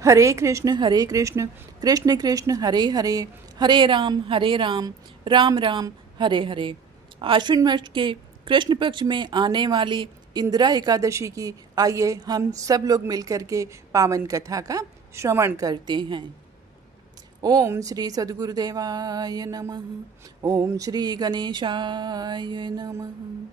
हरे कृष्ण कृष्ण कृष्ण हरे हरे, हरे राम राम राम हरे हरे। आश्विन मास के कृष्ण पक्ष में आने वाली इंदिरा एकादशी की आइए हम सब लोग मिलकर के पावन कथा का श्रवण करते हैं। ओम श्री सद्गुरुदेवाय नमः। ओम श्री गणेशाय नमः।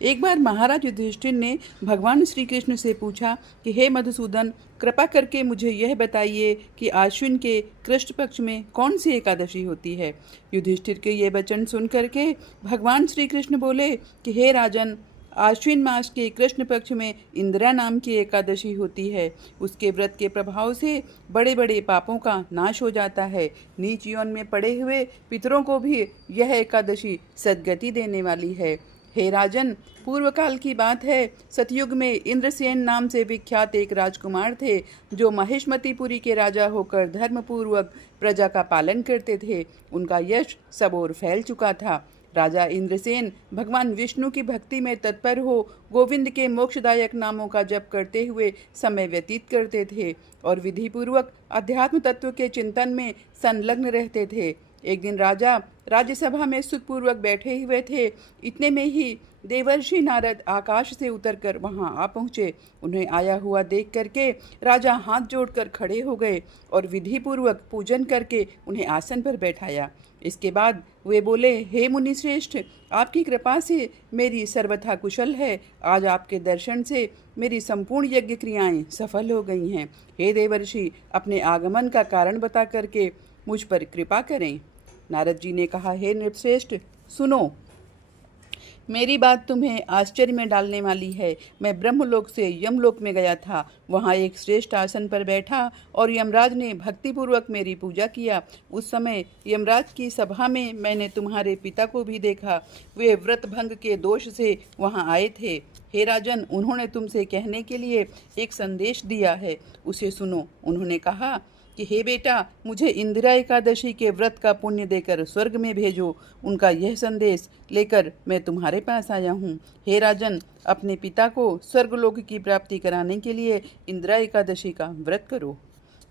एक बार महाराज युधिष्ठिर ने भगवान श्री कृष्ण से पूछा कि हे मधुसूदन, कृपा करके मुझे यह बताइए कि आश्विन के कृष्ण पक्ष में कौन सी एकादशी होती है। युधिष्ठिर के ये वचन सुन करके भगवान श्री कृष्ण बोले कि हे राजन, आश्विन मास के कृष्ण पक्ष में इंदिरा नाम की एकादशी होती है। उसके व्रत के प्रभाव से बड़े बड़े पापों का नाश हो जाता है। नीच यौन में पड़े हुए पितरों को भी यह एकादशी सद्गति देने वाली है। हे राजन, पूर्व काल की बात है, सतयुग में इंद्रसेन नाम से विख्यात एक राजकुमार थे जो महेशमतीपुरी के राजा होकर धर्मपूर्वक प्रजा का पालन करते थे। उनका यश सब ओर फैल चुका था। राजा इंद्रसेन भगवान विष्णु की भक्ति में तत्पर हो गोविंद के मोक्षदायक नामों का जप करते हुए समय व्यतीत करते थे और विधिपूर्वक अध्यात्म तत्व के चिंतन में संलग्न रहते थे। एक दिन राजा राज्यसभा में सुखपूर्वक बैठे हुए थे। इतने में ही देवर्षि नारद आकाश से उतरकर वहां आ पहुँचे। उन्हें आया हुआ देख करके राजा हाथ जोड़कर खड़े हो गए और विधिपूर्वक पूजन करके उन्हें आसन पर बैठाया। इसके बाद वे बोले, हे मुनि श्रेष्ठ, आपकी कृपा से मेरी सर्वथा कुशल है। आज आपके दर्शन से मेरी संपूर्ण यज्ञ क्रियाएं सफल हो गई हैं। हे देवर्षि, अपने आगमन का कारण बता करके मुझ पर कृपा करें। नारद जी ने कहा, हे नृपश्रेष्ठ, सुनो, मेरी बात तुम्हें आश्चर्य में डालने वाली है। मैं ब्रह्मलोक से यमलोक में गया था। वहाँ एक श्रेष्ठ आसन पर बैठा और यमराज ने भक्तिपूर्वक मेरी पूजा किया। उस समय यमराज की सभा में मैंने तुम्हारे पिता को भी देखा। वे व्रत भंग के दोष से वहाँ आए थे। हे राजन, उन्होंने तुमसे कहने के लिए एक संदेश दिया है, उसे सुनो। उन्होंने कहा कि हे बेटा, मुझे इंदिरा एकादशी के व्रत का पुण्य देकर स्वर्ग में भेजो। उनका यह संदेश लेकर मैं तुम्हारे पास आया हूँ। हे राजन, अपने पिता को स्वर्गलोक की प्राप्ति कराने के लिए इंदिरा एकादशी का व्रत करो।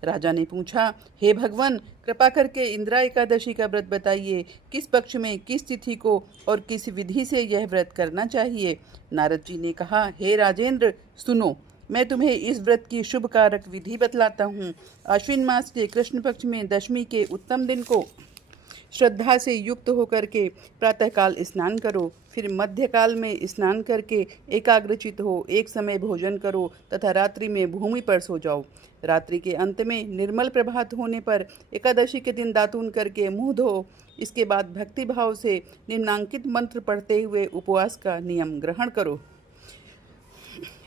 राजा ने पूछा, हे भगवान, कृपा करके इंदिरा एकादशी का व्रत बताइए। किस पक्ष में, किस तिथि को और किस विधि से यह व्रत करना चाहिए। नारद जी ने कहा, हे राजेंद्र, सुनो, मैं तुम्हें इस व्रत की शुभ कारक विधि बतलाता हूँ। आश्विन मास के कृष्ण पक्ष में दशमी के उत्तम दिन को श्रद्धा से युक्त होकर के प्रातःकाल स्नान करो। फिर मध्यकाल में स्नान करके एकाग्रचित हो एक समय भोजन करो तथा रात्रि में भूमि पर सो जाओ। रात्रि के अंत में निर्मल प्रभात होने पर एकादशी के दिन दातून करके मुँह धो। इसके बाद भक्ति भाव से निम्नांकित मंत्र पढ़ते हुए उपवास का नियम ग्रहण करो।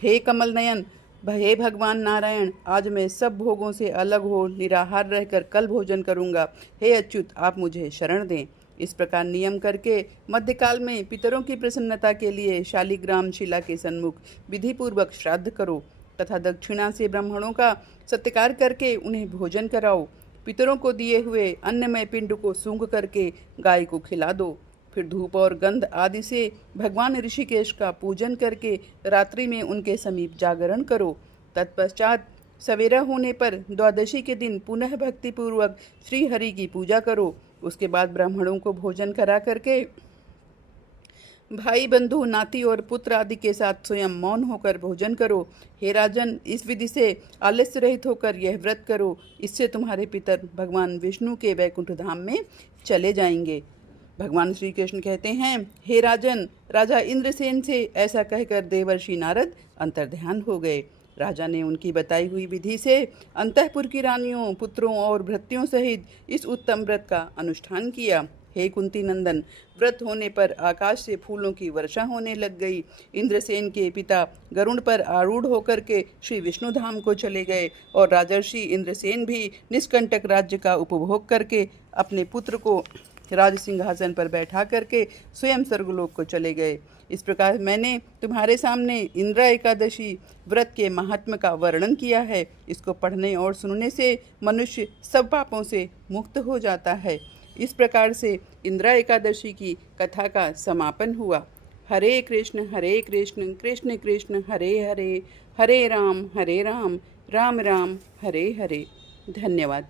हे कमल नयन, हे भगवान नारायण, आज मैं सब भोगों से अलग हो निराहार रहकर कल भोजन करूंगा। हे अच्युत, आप मुझे शरण दें। इस प्रकार नियम करके मध्यकाल में पितरों की प्रसन्नता के लिए शालिग्राम शिला के सन्मुख विधिपूर्वक श्राद्ध करो तथा दक्षिणा से ब्राह्मणों का सत्कार करके उन्हें भोजन कराओ। पितरों को दिए हुए अन्नमय पिंड को सूंघ करके गाय को खिला दो। फिर धूप और गंध आदि से भगवान ऋषिकेश का पूजन करके रात्रि में उनके समीप जागरण करो। तत्पश्चात सवेरा होने पर द्वादशी के दिन पुनः भक्तिपूर्वक श्री हरि की पूजा करो। उसके बाद ब्राह्मणों को भोजन करा करके भाई बंधु नाती और पुत्र आदि के साथ स्वयं मौन होकर भोजन करो। हे राजन, इस विधि से आलस्य रहित होकर यह व्रत करो। इससे तुम्हारे पितर भगवान विष्णु के वैकुंठ धाम में चले जाएंगे। भगवान श्री कृष्ण कहते हैं, हे राजन, राजा इंद्रसेन से ऐसा कहकर देवर्षि नारद अंतर्ध्यान हो गए। राजा ने उनकी बताई हुई विधि से अंतःपुर की रानियों, पुत्रों और भृत्यों सहित इस उत्तम व्रत का अनुष्ठान किया। हे कुंती नंदन, व्रत होने पर आकाश से फूलों की वर्षा होने लग गई। इंद्रसेन के पिता गरुड़ पर आरूढ़ होकर के श्री विष्णु धाम को चले गए और राजर्षि इंद्रसेन भी निष्कंटक राज्य का उपभोग करके अपने पुत्र को राज सिंहासन पर बैठा करके स्वयं स्वर्गलोक को चले गए। इस प्रकार मैंने तुम्हारे सामने इंदिरा एकादशी व्रत के महात्म्य का वर्णन किया है। इसको पढ़ने और सुनने से मनुष्य सब पापों से मुक्त हो जाता है। इस प्रकार से इंदिरा एकादशी की कथा का समापन हुआ। हरे कृष्ण कृष्ण कृष्ण हरे हरे, हरे राम राम राम हरे हरे। धन्यवाद।